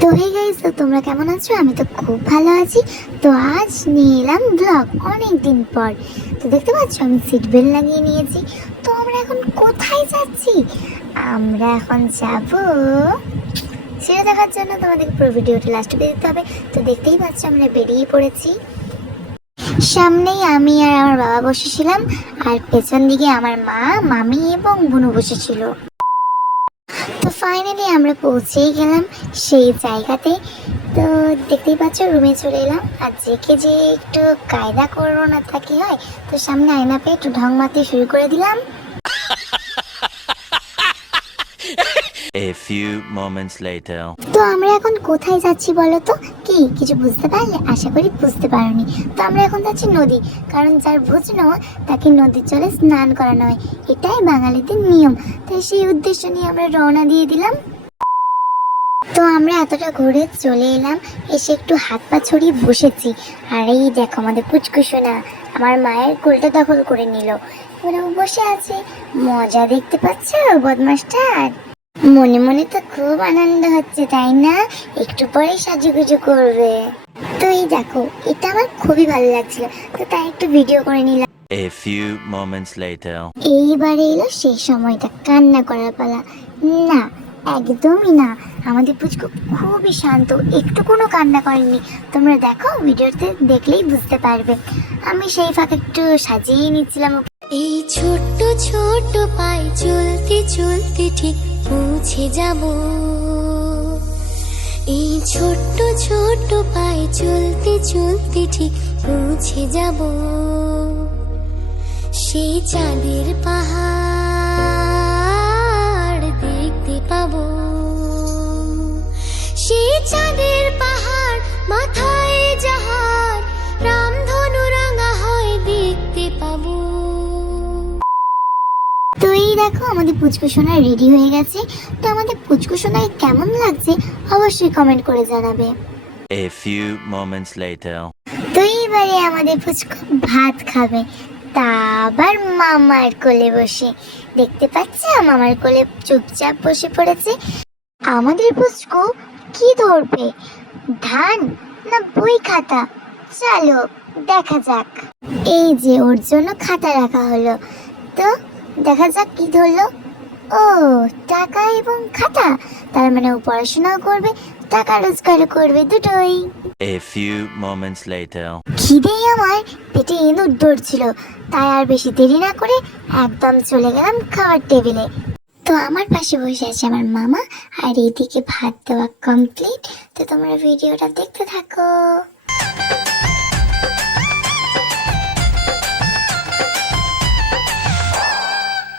তো hey guys, তো তোমরা কেমন আছো? আমি তো খুব ভালো আছি। তো আজ নিয়ে এলাম ব্লগ অনেক দিন পর। তো দেখতে পাচ্ছ আমি সিট বেল্ট লাগিয়ে নিয়েছি। তো আমরা এখন কোথায় যাচ্ছি? আমরা এখন যাব সেটা দেখার জন্য তোমাদের পুরো ভিডিওটা লাস্ট অবধি দেখতে হবে। তো দেখতেই পাচ্ছ আমরা বেরিয়ে পড়েছি। সামনেই আমি আর আমার বাবা বসেছিলাম, আর পেছন দিকে আমার মা, মামি এবং বুনু বসেছিল। তো ফাইনালি আমরা পৌঁছেই গেলাম সেই জায়গাতে। তো দেখতেই পাচ্ছ রুমে চলে এলাম, আর জেকে যে একটু কায়দা করবো না তা কি হয়। তো সামনে আয়না পেয়ে একটু ঢং মারতে শুরু করে দিলাম। A few moments later. তো আমরা এখন কোথায় যাচ্ছি বলো তো? কি কিছু বুঝতে পারলে? আশা করি বুঝতে পারোনি। তো আমরা এখন যাচ্ছি নদী, কারণ যার ভোজ নেওয়া তাকে নদীর জলে স্নান করানো হয়, এটাই বাঙালিদের নিয়ম। তাই সেই উদ্দেশ্য নিয়ে আমরা রওনা দিয়ে দিলাম। তো আমরা এতটা ঘুরে চলে এলাম, এসে একটু হাত পা ছড়িয়ে বসেছি। আর এই দেখো আমাদের পুচকুসোনা আমার মায়ের কোলটা দখল করে নিল, এবার ও বসে আছে, মজা দেখতে পাচ্ছ বদমাসটার। মনে মনে তো খুব আনন্দ হচ্ছে তাই না? একটু পরেই সাজুগুজু করবে। তো এই দেখো এটা আমার খুবই ভালো লাগছিল, তো তাই একটু ভিডিও করে নিলাম। A few moments later. এইবারে এলো সেই সময়টা কান্না করার পালা। না, একদমই না, আমাদের পুচকু খুবই শান্ত, একটু কোনো কান্না করেনি। তোমরা দেখো, ভিডিওতে দেখলেই বুঝতে পারবে। আমি সেই ফাঁকে একটু সাজিয়ে নিচ্ছিলাম। এই ছোট্ট ছোট্ট পায়ে চলতে চলতে ঠিক পৌঁছে যাব। এই ছোট্ট ছোট্ট পায়ে চলতে চলতে ঠিক পৌঁছে যাব সেই চাঁদের পাহাড় দেখতে পাবো। সেই চাঁদের পাহাড় মাথায় যাহার রামধনু রাঙা হয় দেখতে পাবো। তো এই দেখো আমাদের পুচকুসোনা রেডি হয়ে গেছে। তো আমাদের পুচকুসোনাকে কেমন লাগছে অবশ্যই কমেন্ট করে জানাবে। A few moments later. তো এইবারে আমাদের পুচকু ভাত খাবে, তা আবার মামার কোলে বসে। দেখতে পাচ্ছ মামার কোলে চুপচাপ বসে পড়েছে। আমাদের পুচকু কি ধরবে, ধান না বই খাতা? চলো দেখা যাক। এই যে ওর জন্য খাতা রাখা হলো, তো দেখা যাক কি ধরলো। ও, টাকা এবং খাতা, তার মানে ও পড়াশোনাও করবে, টাকা রোজগারও করবে, দুটোই। A few moments later. খিদেই আমার পেটে ইঁদুর দৌড়ছিল, তাই আর বেশি দেরি না করে একদম চলে গেলাম খাওয়ার টেবিলে। তো আমার পাশে বসে আছে আমার মামা, আর এইদিকে ভাত দেওয়া কমপ্লিট। তো তোমরা ভিডিওটা দেখতে থাকো।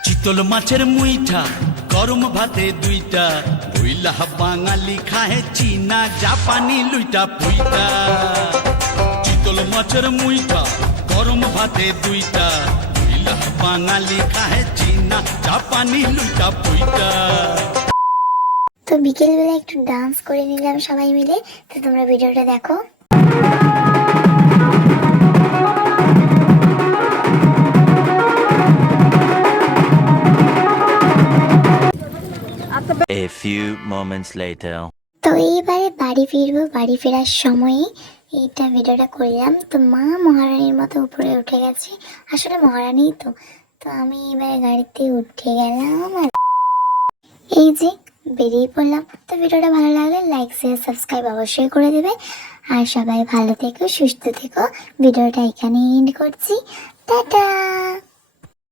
চিতল মাছের মুইঠা গরম ভাতে দুইটা, বইলা বাঙালি খাহে চীনা জাপানি লুইটা পুইটা। চিতল মাছের মুইঠা গরম ভাতে দুইটা, বইলা বাঙালি খাহে চীনা জাপানি লুইটা পুইটা। তো বিকেলবেলা একটু ডান্স করে নিলাম সবাই মিলে। তো তোমরা ভিডিওটা দেখো। A few moments later. তো এইবারে বাড়ি ফিরবো, বাড়ি ফেরার সময়ে এইটা ভিডিওটা করলাম। তো মা মহারানীর মতো উপরে উঠে গেছে, আসলে মহারানী তো। তো আমি এবারে গাড়িতে উঠে গেলাম, আর এই যে বেরিয়ে পড়লাম। তো ভিডিওটা ভালো লাগলে লাইক শেয়ার সাবস্ক্রাইব অবশ্যই করে দেবে। আর সবাই ভালো থেকো, সুস্থ থেকো। ভিডিওটা এখানে এন্ড করছি। টাটা।